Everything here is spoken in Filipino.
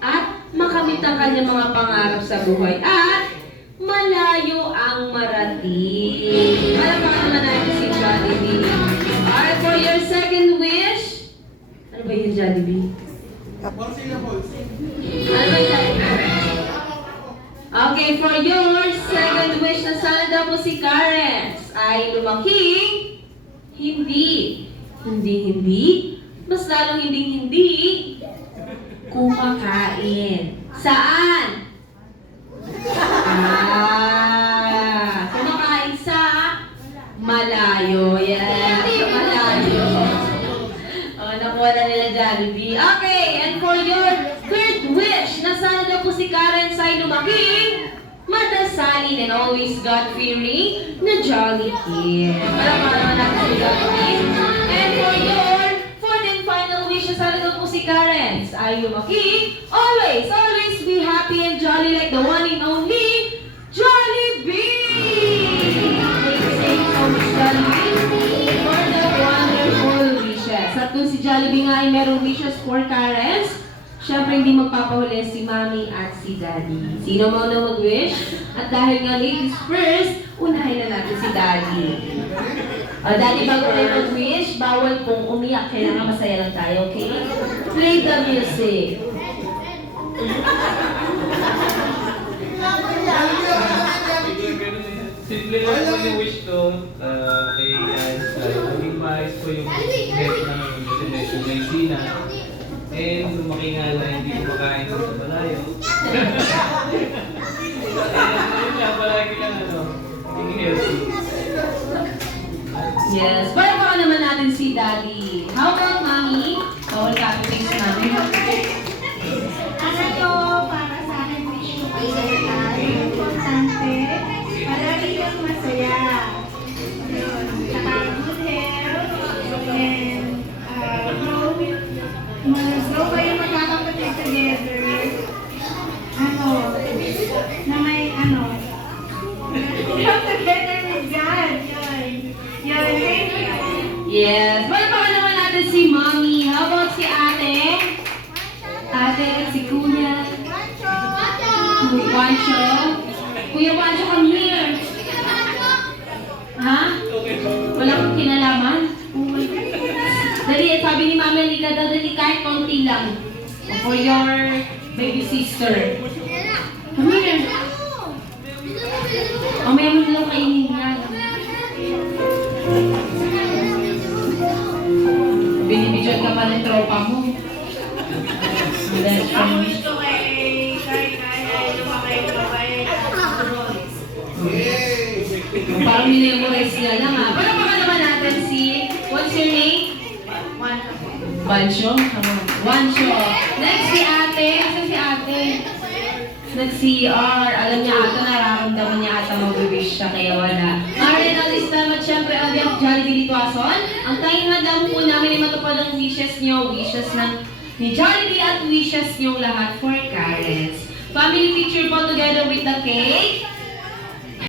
at makamit ang kanyang mga pangarap sa buhay at malayo ang marating. Palakpakan naman natin si Jollibee. Alright, for your second wish. Ano ba yun, Jollibee? Ano ba yun? Okay, for your second wish na sana daw po si Karens ay lumaking hindi, mas lalong hindi kumakain. Saan? Kumakain sa malayo. Yan, sa malayo. Nakuha na nila Jollibee. Okay, and for your third wish, na sana daw po si Karen ay lumaking madasalin and always God-fearing na Jolly Kid. Palakpakan natin si Jollibee. And for your fourth and final wish, na sana daw po si Karen ay lumaking always be happy and jolly like the one and only Jollibee! Thank you so much, Jollibee, for the wonderful wishes. At kung si Jollibee nga ay merong wishes for Karens, syempre hindi magpapahuli si Mommy at si Daddy. Sino mo na mag-wish? At dahil nga ladies first, unahin na natin si Daddy. Daddy, bago tayo mag-wish, bawal pong umiyak. Kailangan masaya lang tayo, okay? Play the music. Simple lang po yung wish ko kay Einstein. Maging maayos po yung health ng destination ng Sina. And lumaki nga na hindi ko makain sa malayo. And yun nga, palagi lang maging healthy. Yes. Palakpakan naman natin si Daddy. How about Mommy? Bawal copy-paste namin. Ano to, para sa akin, wish ko ay importante, marami kang masaya. Yun, saka good health, and grow kayo magkakapatid together. Na may grow together with God. Yun, thank you. Yes. Palakpakan naman natin si Mommy. How about si Ate? Ate at si Kuya. Pancho. Kuya Pancho, come here. Ha? Wala kang kinalaman? Dali, sabi ni Mami, halika daw, dali kahit konti lang. For your baby sister. Come here. Mamaya mo nilang kainin yan. Binibidyon ka pa ng tropa mo. That's Ang from... wish ko kay lumaki Parang minemorize niya lang ha. Palakpakan naman natin si... What's your name? Bancho? Wancho. Next si Ate. Asan si Ate? Nag-CR. Alam niya ata, nararamdaman niya ata mag-wish siya, kaya wala. Alright, at this time at syempre, on behalf of Jollibee Litwason, ang tayong handa po namin ay matupad ang wishes niyo, wishes ng ni Jollibee at wishes niyong lahat for Karens. Family picture po together with the cake.